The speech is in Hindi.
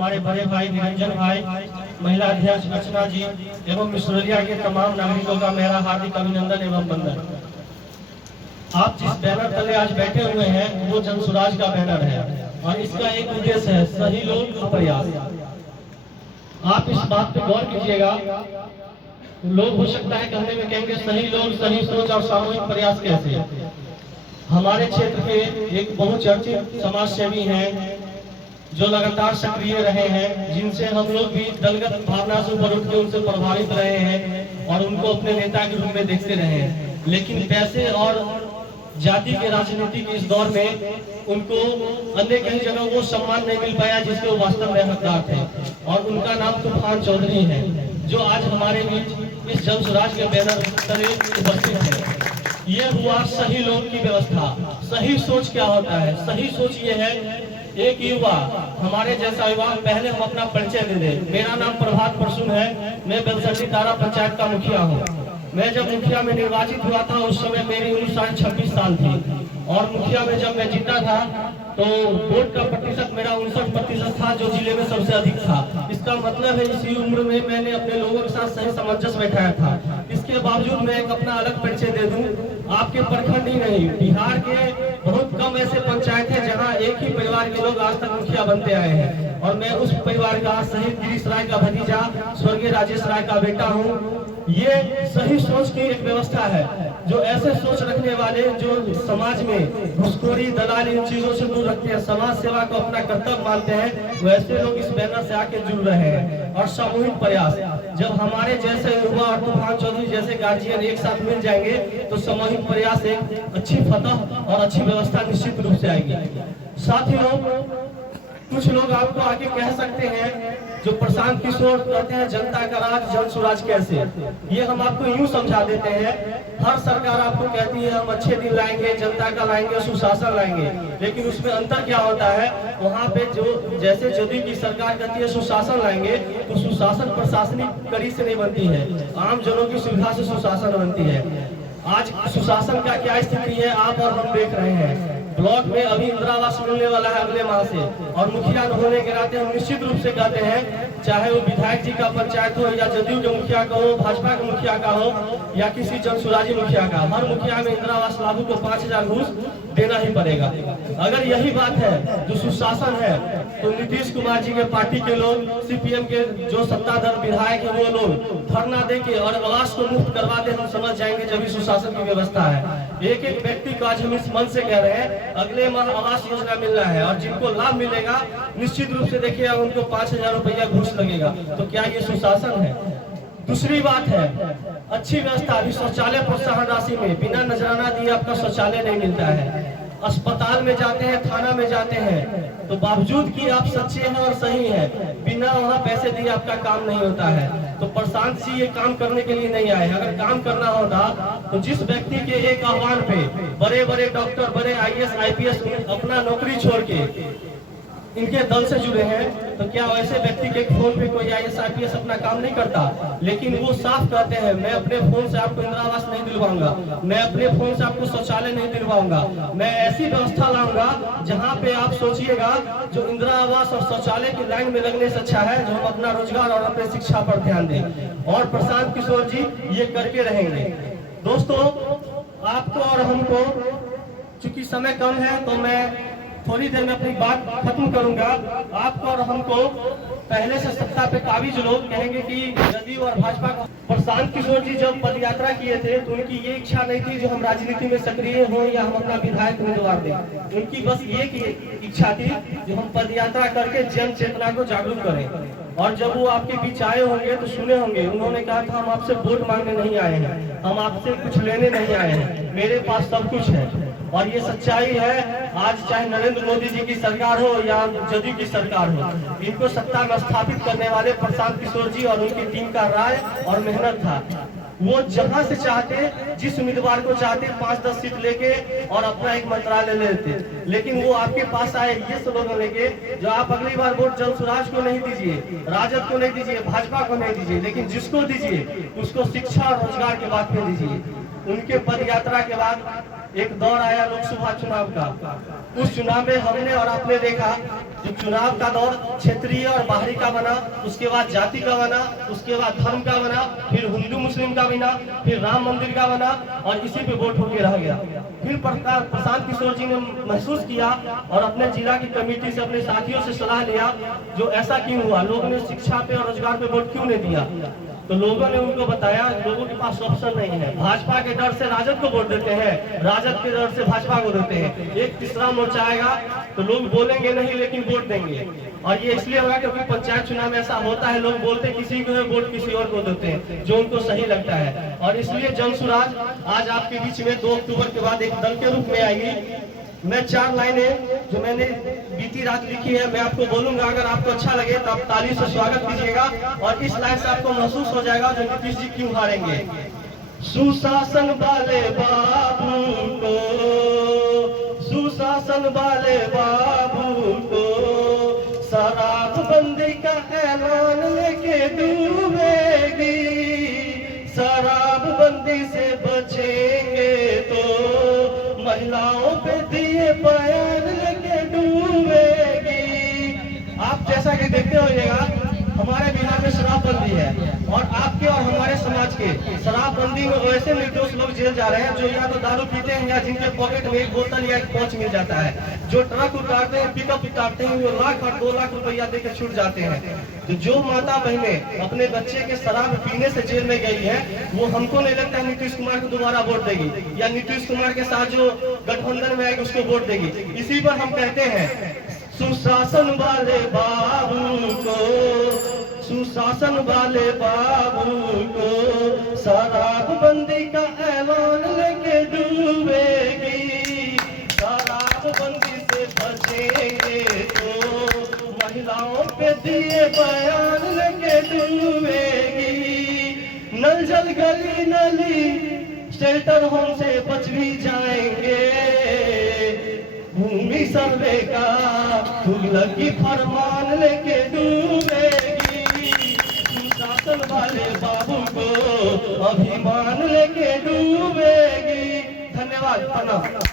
हमारे बड़े भाई निरंजन भाई, महिला अध्यक्ष अर्चना जी एवं मिसरौलिया के तमाम नागरिकों का मेरा हार्दिक अभिनंदन एवं वंदन। आप जिस बैनर तले आज बैठे हुए हैं वो जन स्वराज का बैनर है और इसका एक उद्देश्य है सही लोग प्रयास। आप इस बात पे गौर कीजिएगा, लोग हो सकता है कहने में कहेंगे सही लोग, सही सोच और सामूहिक प्रयास कैसे। हमारे क्षेत्र के एक बहुचर्चित समाज सेवी हैं जो लगातार सक्रिय रहे हैं, जिनसे हम लोग भी दलगत भावना से ऊपर उठ के उनसे प्रभावित रहे हैं और उनको अपने नेता के रूप में देखते रहे हैं। लेकिन पैसे और जाति के राजनीति के इस दौर में उनको अन्य कई जगह वो सम्मान नहीं मिल पाया जिसके वो वास्तव में हकदार थे, और उनका नाम तूफान चौधरी है जो आज हमारे बीच इस जन स्वराज के बैनर तले उपस्थित है। ये हुआ सही लोग की व्यवस्था। सही सोच क्या होता है? सही सोच ये है, एक युवा, हमारे जैसा युवा, पहले हम अपना परिचय दे दें। मेरा नाम प्रभात प्रसून है, मैं बेलसटी तारा पंचायत का मुखिया हूँ। मैं जब मुखिया में निर्वाचित हुआ था उस समय मेरी उम्र 26 साल थी, और मुखिया में जब मैं जीता था तो वोट का प्रतिशत मेरा 59% था, जो जिले में सबसे अधिक था। इसका मतलब है इसी उम्र में मैंने अपने लोगों के साथ सही सामंजस्य बैठाया था। इसके बावजूद मैं एक अपना अलग परिचय दे दूं, आपके प्रखंड ही नहीं, बिहार के बहुत कम ऐसे पंचायत है जहां एक ही परिवार के लोग आज तक मुखिया बनते आए हैं, और मैं उस परिवार का शहीद गिरीश राय का भतीजा स्वर्गीय राजेश राय का बेटा हूँ। ये सही सोच की एक व्यवस्था है, जो ऐसे सोच रखने वाले जो समाज में घुसखोरी, दलाली, इन चीजों से दूर रखते हैं, समाज सेवा को अपना कर्तव्य मानते हैं, वैसे लोग इस बैनर से आके जुड़ रहे हैं। और सामूहिक प्रयास, जब हमारे जैसे युवा और तूफान चौधरी जैसे गार्जियन एक साथ मिल जाएंगे तो सामूहिक प्रयास एक अच्छी फतह और अच्छी व्यवस्था निश्चित रूप से आएगी। साथियों, कुछ लोग आपको आगे कह सकते हैं, जो प्रशांत किशोर कहते हैं जनता का राज, जन स्वराज कैसे, ये हम आपको यूं समझा देते हैं। हर सरकार आपको कहती है हम अच्छे दिन लाएंगे, जनता का लाएंगे, सुशासन लाएंगे, लेकिन उसमें अंतर क्या होता है? वहाँ पे जो जैसे जदयू की सरकार कहती है सुशासन लाएंगे, तो सुशासन प्रशासनिक कड़ी से नहीं बनती है, आम जनों की सुविधा से सुशासन बनती है। आज सुशासन का क्या स्थिति है आप और हम देख रहे हैं। ब्लॉक में अभी इंदिरा आवास मिलने वाला है अगले माह से, और मुखिया न होने के नाते हम निश्चित रूप से कहते हैं, चाहे वो विधायक जी का पंचायत हो या जदयू के मुखिया का हो, भाजपा के मुखिया का हो या किसी जन स्वराजी मुखिया का, हर मुखिया में इंदिरा आवास लागू को 5000 घूस देना ही पड़ेगा। अगर यही बात है जो सुशासन है, तो नीतीश कुमार जी के पार्टी के लोग, सीपीएम के जो सत्ताधार विधायक है, वो लोग धरना देके और आवास को मुक्त करवा दे, हम समझ जाएंगे जब सुशासन की व्यवस्था है। एक एक व्यक्ति को आज हम इस मन से कह रहे हैं, अगले माह आवास योजना मिलना है, और जिनको लाभ मिलेगा निश्चित रूप से देखिएगा उनको 5000 रुपया घूस लगेगा। तो क्या ये सुशासन है? दूसरी बात है अच्छी व्यवस्था। अभी शौचालय प्रोत्साहन राशि में बिना नजराना दिए आपका शौचालय नहीं मिलता है। अस्पताल में जाते हैं, थाना में जाते हैं, तो बावजूद कि आप सच्चे हैं और सही हैं, बिना वहाँ पैसे दिए आपका काम नहीं होता है। तो प्रशांत जी ये काम करने के लिए नहीं आए। अगर काम करना होता तो जिस व्यक्ति के एक आह्वान पे बड़े बड़े डॉक्टर, बड़े आईएएस, आईपीएस अपना नौकरी छोड़ के इनके दल से जुड़े हैं, तो क्या वैसे व्यक्ति के फोन पे कोई आईएएस, आईपीएस अपना काम नहीं करता? लेकिन वो साफ कहते हैं, मैं अपने फोन से आपको इंदिरा आवास नहीं दिलवाऊंगा, मैं अपने फोन से आपको शौचालय नहीं दिलवाऊंगा, मैं ऐसी व्यवस्था लाऊंगा जहां पे आप सोचिएगा जो इंदिरा आवास और शौचालय की लाइन में लगने से अच्छा है जो हम अपना रोजगार और अपने शिक्षा पर ध्यान दें। और प्रशांत किशोर जी ये करके रहेंगे। दोस्तों, आपको और हमको चूंकि समय कम है तो मैं थोड़ी देर में अपनी बात खत्म करूंगा। आपको और हमको पहले से सत्ता पे काबिज लोग कहेंगे कि जदयू और भाजपा को। प्रशांत किशोर जी जब पदयात्रा किए थे तो उनकी ये इच्छा नहीं थी जो हम राजनीति में सक्रिय हो या हम अपना विधायक उम्मीदवार दें। उनकी बस एक इच्छा थी जो हम पदयात्रा करके जन चेतना को जागरूक करें। और जब वो आपके बीच आए होंगे तो सुने होंगे, उन्होंने कहा था हम आपसे वोट मांगने नहीं आए हैं, हम आपसे कुछ लेने नहीं आए हैं, मेरे पास सब कुछ है। और ये सच्चाई है। आज चाहे नरेंद्र मोदी जी की सरकार हो या जदयू की सरकार हो, इनको सत्ता में स्थापित करने वाले प्रशांत किशोर जी और उनकी टीम का राय और मेहनत था। वो जहां से चाहते, जिस उम्मीदवार को चाहते 5-10 सीट लेके और अपना एक मंत्रालय लेते, लेकिन वो आपके पास आए ये स्लोगन लेके जो आप अगली बार वोट जन स्वराज को नहीं दीजिए, राजद को नहीं दीजिए, भाजपा को नहीं दीजिए, लेकिन जिसको दीजिए उसको शिक्षा और रोजगार के बात में दीजिए। उनके पद यात्रा के बाद एक दौर आया लोकसभा चुनाव का। उस चुनाव में हमने और आपने देखा जो चुनाव का दौर क्षेत्रीय और बाहरी का बना, उसके बाद जाति का बना, उसके बाद धर्म का बना, फिर हिंदू मुस्लिम का बना, फिर राम मंदिर का बना और इसी पे वोट होके रह गया। फिर प्रशांत किशोर जी ने महसूस किया और अपने जिला की कमेटी से अपने साथियों से सलाह लिया जो ऐसा क्यों हुआ, लोगों ने शिक्षा पे और रोजगार पे वोट क्यों नहीं दिया। तो लोगों ने उनको बताया लोगों के पास ऑप्शन नहीं है, भाजपा के डर से राजद को वोट देते हैं, राजद के डर से भाजपा को देते हैं। एक तीसरा मोर्चा आएगा तो लोग बोलेंगे नहीं लेकिन वोट देंगे। और ये इसलिए होगा क्योंकि पंचायत चुनाव में ऐसा होता है, लोग बोलते किसी को है वोट किसी और को देते हैं जो उनको सही लगता है। और इसलिए जन सुराज आज आपके बीच में 2 अक्टूबर के बाद एक दल के रूप में आएगी। मैं 4 लाइनें जो मैंने बीती रात लिखी है मैं आपको बोलूंगा, अगर आपको अच्छा लगे तो आप ताली से स्वागत कीजिएगा। और इस लाइन से आपको महसूस हो जाएगा जो नीतीश जी क्यों हारेंगे। सुशासन वाले बाबू को, सुशासन वाले बाबू को शराबबंदी का ऐलान लेके डूबेगी, शराबबंदी से बचेंगे तो महिलाओं पे दिए बयान लेके डूबेगी। आप जैसा कि देखते होइएगा हमारे बिहार में शराबबंदी है और आपके और हमारे समाज के शराबबंदी में वैसे निर्दोष लोग जेल जा रहे हैं जो या तो दारू पीते हैं या जिनके पॉकेट में एक बोतल या एक पाउच मिल जाता है, जो ट्रक उतारते हैं, पिकअप उतारते हैं, वो लाख और 2 लाख रुपया देकर छूट जाते हैं। तो जो माता बहनें अपने बच्चे के शराब पीने से जेल में गई है वो हमको नहीं लगता नीतीश कुमार को दोबारा वोट देगी या नीतीश कुमार के साथ जो गठबंधन में आएगी उसको वोट देगी। इसी पर हम कहते हैं सुशासन वाले बाबू को, सुशासन वाले बाबू को शराबबंदी का ऐलान लेके डूबेगी, शराबबंदी से बचेंगे तो महिलाओं पे दिए बयान लेके डूबेगी। नल जल गली नली शेल्टर होम से बच भी जाएंगे, भूमि सर्वे का तुगलकी फरमान लेके डूबेगी, सुशासन वाले बाबू को अभिमान लेके डूबेगी। धन्यवाद, प्रणाम।